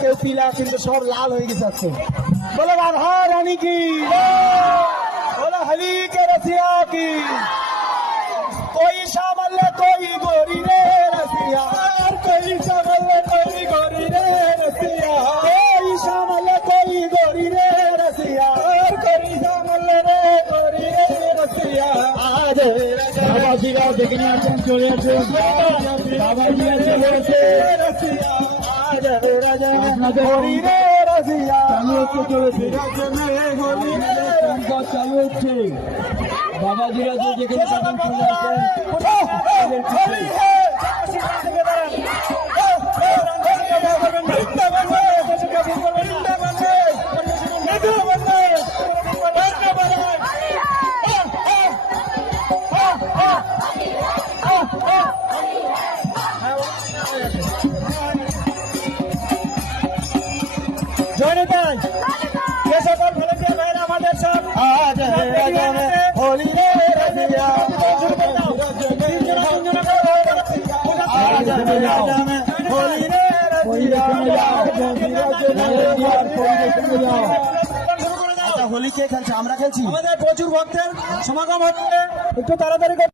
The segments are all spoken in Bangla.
কেউ পিলা, কিন্তু সব লাল হয়ে গেছে আজকে। বলো রাধা রানী কি, বলো হলি কে রসিয়া কি। कोई शामल कोई गोरी रे रसिया, कोई शामल कोई गोरी रे रसिया, कोई शामल कोई गोरी रे रसिया, कोई शामल रे गोरी रे रसिया। आज बाबा बिरा देखने आছেন, চলে আসেন বাবা বিরা চলে আসে রসিয়া। आज राजा गोरी रे रसिया চালু হচ্ছে, চলেছে গোরি রে রসিয়া চালু হচ্ছে। बाबा जी राजा যেখানে সাধন চলে আসেন, জয়নিতাই কে সকল ভলেন্টিয়ার ভাইরা আমাদের সব আজ হোলি রে রসিয়া। হোলি কে খেলছে? আমরা খেলছি। আমাদের প্রচুর ভক্তের সমাগম হচ্ছে, একটু তাড়াতাড়ি করে।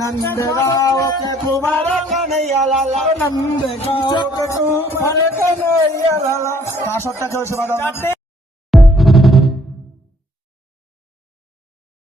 नंद गाँव के तुम्हारा कन्हैया लाला, नंद गाँव के तुम्हारे कन्हैया लाला। 65টা 400